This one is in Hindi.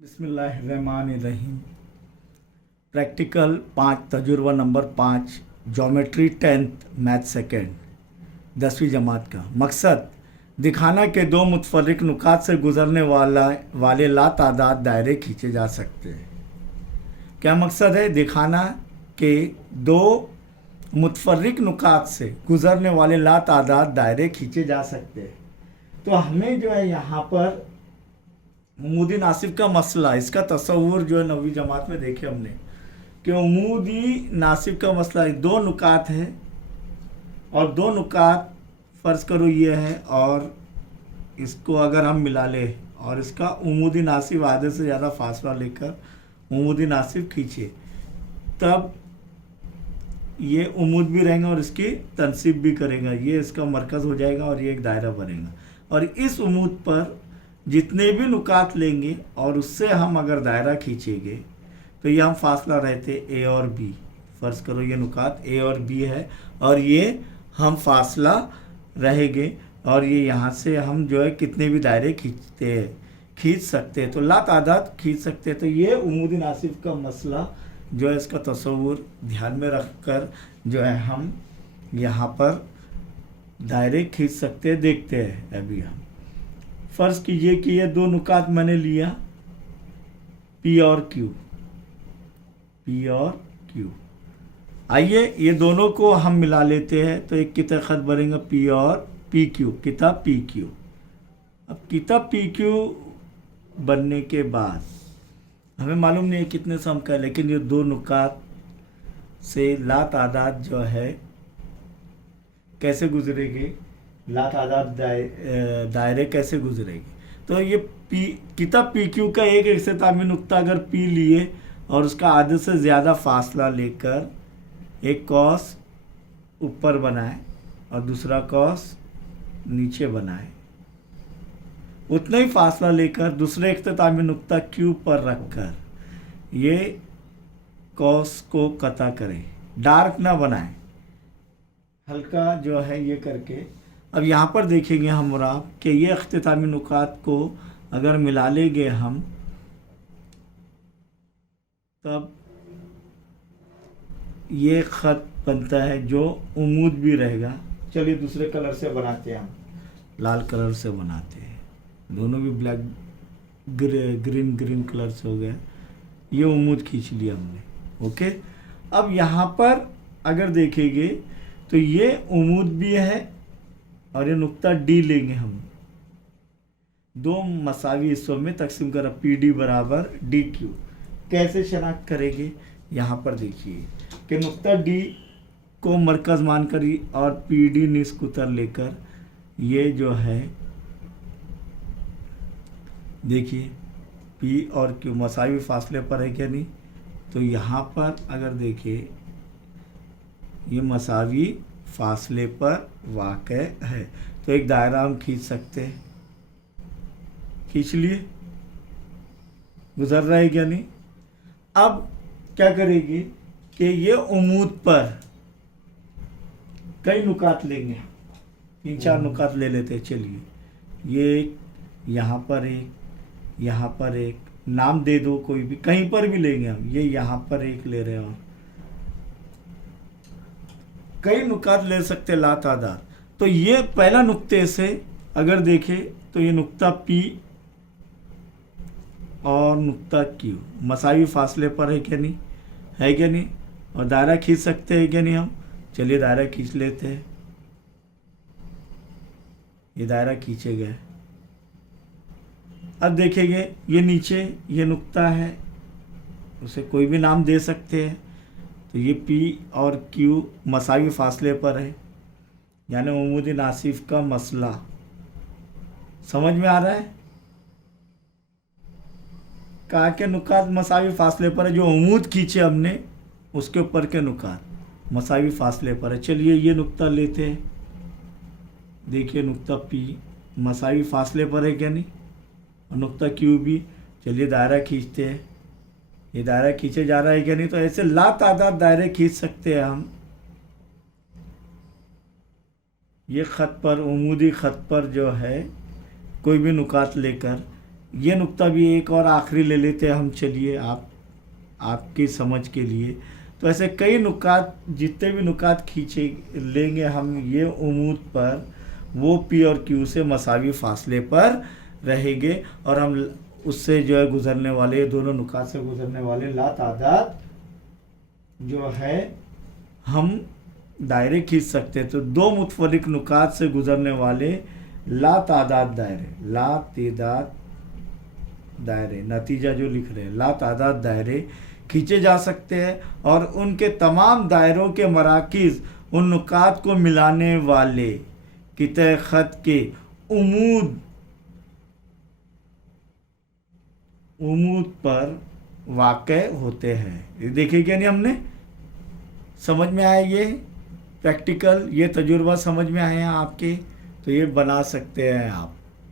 बिस्मिल्लाहिर्रहमानिर्रहीम। प्रैक्टिकल 5 तजुर्बा number 5 geometry 10th math second 10वीं जमात का मकसद दिखाना कि दो मुतफर्रिक नुकात से गुजरने वाले लातादाद दायरे खींचे जा सकते हैं। क्या मकसद है? दिखाना कि दो मुतफर्रिक नुकात से गुजरने वाले लातादाद दायरे खींचे जा सकते हैं। तो हमें जो है यहाँ पर उमूदी नासिब का मसला, इसका तस्वुर जो है 9वीं जमात में देखे हमने कि उमूदी नासिब का मसला दो नुकात है और दो नुकात फ़र्ज़ करो ये है और इसको अगर हम मिला ले और इसका उमूदी नासिब आधे से ज़्यादा फासला लेकर उमूदी नासिब खींचे, तब ये उमूद भी रहेगा और इसकी तनसीब भी करेगा। ये इसका मरकज़ हो जाएगा और ये एक दायरा बनेगा। और इस उमूद पर जितने भी नुकात लेंगे और उससे हम अगर दायरा खींचेंगे तो ये हम फासला रहते ए और बी। फ़र्ज़ करो ये नुकात ए और बी है और ये हम फासला रहेंगे और ये यहाँ से हम जो है कितने भी दायरे खींच सकते हैं, तो लातादाद खींच सकते हैं। तो ये उमूदी नासिब का मसला जो है इसका तस्वुर ध्यान में रख कर जो है हम यहाँ पर दायरे खींच सकते हैं। देखते हैं अभी हम। फ़र्ज़ कीजिए कि ये दो नुकात मैंने लिया पी और क्यू। आइए ये दोनों को हम मिला लेते हैं तो एक कितना ख़त बनेगा पी और पी क्यू, किताब पी क्यू। अब किताब पी क्यू बनने के बाद हमें मालूम नहीं है कितने सम का है, लेकिन ये दो नुकात से लातादाद जो है कैसे गुजरेगी, लातादाद दायरे कैसे गुजरेगी। तो ये किताब पी क्यू का एक इख्तितामी नुक्ता अगर पी लिए और उसका आधे से ज़्यादा फासला लेकर एक कॉस ऊपर बनाए और दूसरा कॉस नीचे बनाए, उतना ही फासला लेकर दूसरे इख्तितामी नुक्ता क्यू पर रखकर ये कॉस को कता करें, डार्क ना बनाए, हल्का जो है ये करके। अब यहाँ पर देखेंगे हमरा कि ये इख्तितामी नुकात को अगर मिला लेंगे हम तब ये ख़त बनता है जो उमूद भी रहेगा। चलिए दूसरे कलर से बनाते हैं, हम लाल कलर से बनाते हैं, दोनों भी ब्लैक ग्रीन कलर से हो गया। ये उमूद खींच लिया हमने। ओके, अब यहाँ पर अगर देखेंगे तो ये उमूद भी है और ये नुक्ता डी लेंगे हम, दो मसावी हिस्सों में तकसीम करा पी डी बराबर डी क्यू। कैसे शनाख्त करेंगे? यहाँ पर देखिए कि नुक्ता डी को मरकज़ मानकर और पी डी निस्कुतर लेकर ये जो है देखिए पी और क्यू मसावी फासले पर है क्या नहीं। तो यहाँ पर अगर देखिए ये मसावी फासले पर वाक़ है, तो एक दायरा हम खींच सकते हैं। खींच लिए, गुजर रहा है क्या नहीं। अब क्या करेंगे कि ये उमूद पर कई नुकात लेंगे, 3-4 नुकात ले लेते हैं। चलिए ये एक, यहाँ पर एक, यहाँ पर एक, नाम दे दो कोई भी, कहीं पर भी लेंगे हम। ये यहाँ पर एक ले रहे हो, कई नुकात ले सकते लातादाद। तो ये पहला नुक्ते से अगर देखें तो ये नुक्ता P और नुक्ता Q मसावी फासले पर है क्या नहीं, है क्या नहीं। और दायरा खींच सकते हैं क्या नहीं हम। चलिए दायरा खींच लेते हैं। ये दायरा खींचे गए। अब देखेंगे ये नीचे ये नुक्ता है, उसे कोई भी नाम दे सकते हैं। तो ये P और Q मसावी फासले पर है, यानी उमूदी नासिब का मसला समझ में आ रहा है। कहा के नुकात मसावी फासले पर है, जो उमूद खींचे हमने उसके ऊपर के नुकात मसावी फासले पर है। चलिए ये नुक्ता लेते हैं, देखिए नुक्ता P मसावी फासले पर है क्या नहीं, और नुक्ता Q भी। चलिए दायरा खींचते हैं, ये दायरा खींचे जा रहा है क्या नहीं। तो ऐसे लातादाद दायरे खींच सकते हैं हम। ये ख़त पर, उमूदी ख़त पर जो है कोई भी नुकात लेकर ये नुक्ता भी एक और आखिरी ले लेते हैं हम, चलिए आपकी समझ के लिए। तो ऐसे कई नुकात, जितने भी नुकात खींचे लेंगे हम ये उमूद पर, वो पी और क्यू से मसावी फासले पर रहेंगे, और हम उससे जो है गुजरने वाले, दोनों नुकात से गुजरने वाले लातादाद जो है हम दायरे खींच सकते हैं। तो दो मुतफरिक नुकात से गुजरने वाले लातादाद दायरे, नतीजा जो लिख रहे हैं, लातादाद दायरे खींचे जा सकते हैं, और उनके तमाम दायरों के मराकिज़ उन नुकात को मिलाने वाले कितए ख़त के उमूद पर वाक़े होते हैं। ये देखिए क्या नहीं, हमने समझ में आया, ये प्रैक्टिकल, ये तजुर्बा समझ में आए हैं आपके, तो ये बना सकते हैं आप।